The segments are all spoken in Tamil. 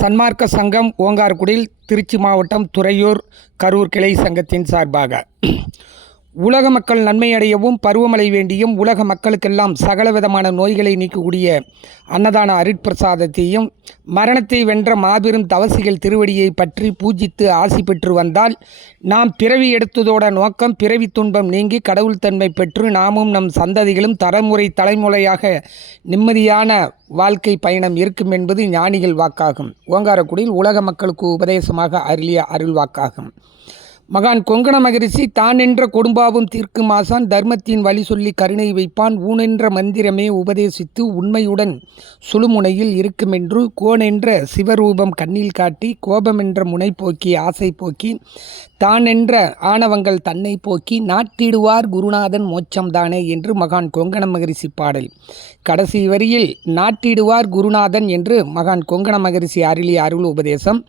சன்மார்க்க சங்கம் ஓங்காரக்குடியில் திருச்சி மாவட்டம் துறையூர் கரூர் கிளை சங்கத்தின் சார்பாக உலக மக்கள் நன்மையடையவும் பருவமழை வேண்டியும் உலக மக்களுக்கெல்லாம் சகலவிதமான நோய்களை நீக்கக்கூடிய அன்னதான அருட்பிரசாதத்தையும் மரணத்தை வென்ற மாபெரும் தவசிகள் திருவடியை பற்றி பூஜித்து ஆசி பெற்று வந்தால் நாம் பிறவி எடுத்ததோட நோக்கம் பிறவி துன்பம் நீங்கி கடவுள் தன்மை பெற்று நாமும் நம் சந்ததிகளும் தலைமுறையாக நிம்மதியான வாழ்க்கை பயணம் இருக்கும் என்பது ஞானிகள் வாக்காகும். ஓங்காரக்குடியில் உலக மக்களுக்கு உபதேசமாக அருளிய அருள் வாக்காகும். மகான் கொங்கண மகரிஷி தான் என்ற கொடும்பாவும் தீர்க்கும் ஆசான் தர்மத்தின் வழி சொல்லி கருணை வைப்பான் ஊனென்ற மந்திரமே உபதேசித்து உண்மையுடன் சுழுமுனையில் இருக்குமென்று கோனென்ற சிவரூபம் கண்ணில் காட்டி கோபமென்ற முனை போக்கி ஆசை போக்கி தான் என்ற ஆணவங்கள் தன்னை போக்கி நாட்டிடுவார் குருநாதன் மோட்சம்தானே என்று மகான் கொங்கண மகரிஷி பாடல். கடைசி வரியில் நாட்டிடுவார் குருநாதன் என்று மகான் கொங்கண மகரிஷி அருளிய அருள் உபதேசம்.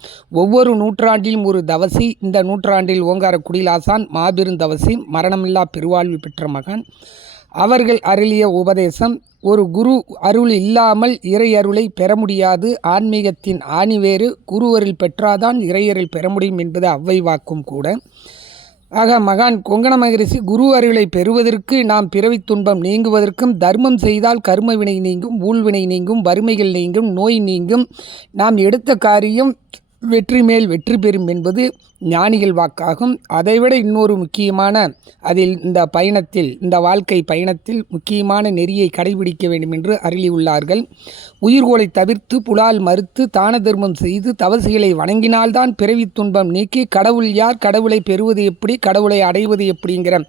ஒவ்வொரு நூற்றாண்டிலும் ஒரு தவசி. இந்த நூற்றாண்டில் ஓங்காரக்குடியில் ஆசான் மாபெரும் தவசி, மரணமில்லா பெருவாழ்வு பெற்ற மகான். அவர்கள் அருளிய உபதேசம்: ஒரு குரு அருள் இல்லாமல் இறை அருளை பெற முடியாது. ஆன்மீகத்தின் ஆணிவேறு குரு அருள் பெற்றாதான் இறையருள் பெற முடியும் என்பது அவ்வை வாக்கும் கூட. ஆக மகான் கொங்கண மகரிஷி குரு அருளை பெறுவதற்கு நாம் பிறவி துன்பம் நீங்குவதற்கும் தர்மம் செய்தால் கர்ம வினை நீங்கும், ஊழ்வினை நீங்கும், வறுமைகள் நீங்கும், நோய் நீங்கும், நாம் எடுத்த காரியம் வெற்றி மேல் வெற்றி பெறும் என்பது ஞானிகள் வாக்காகும். அதைவிட இன்னொரு முக்கியமான அதில் இந்த வாழ்க்கை பயணத்தில் முக்கியமான நெறியை கடைபிடிக்க வேண்டும் என்று அருளியுள்ளார்கள். உயிர்கோளை தவிர்த்து புலால் மறுத்து தான தர்மம் செய்து தவசிகளை வணங்கினால்தான் பிறவி துன்பம் நீக்கி கடவுள் யார், கடவுளை பெறுவது எப்படி, கடவுளை அடைவது எப்படிங்கிற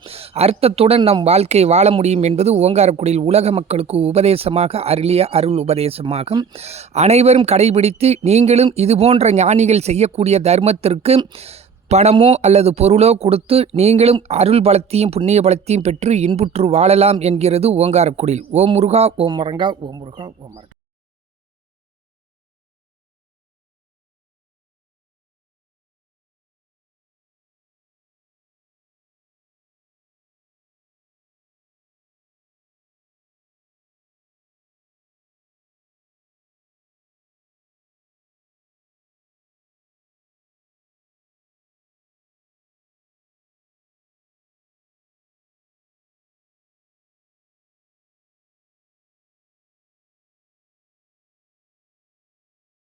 அர்த்தத்துடன் நம் வாழ்க்கை வாழ முடியும் என்பது ஓங்காரக்குடியில் உலக மக்களுக்கு உபதேசமாக அருளிய அருள் உபதேசமாகும். அனைவரும் கடைபிடித்து நீங்களும் இதுபோன்ற ஞானிகள் செய்யக்கூடிய தர்மத்திற்கு பணமோ அல்லது பொருளோ கொடுத்து நீங்களும் அருள் பலத்தையும் புண்ணிய பலத்தையும் பெற்று இன்புற்று வாழலாம் என்கிறது ஓங்காரக்குடியில். ஓம் முருகா, ஓம் மரங்கா, ஓம் முருகா, ஓம் மரங்கா.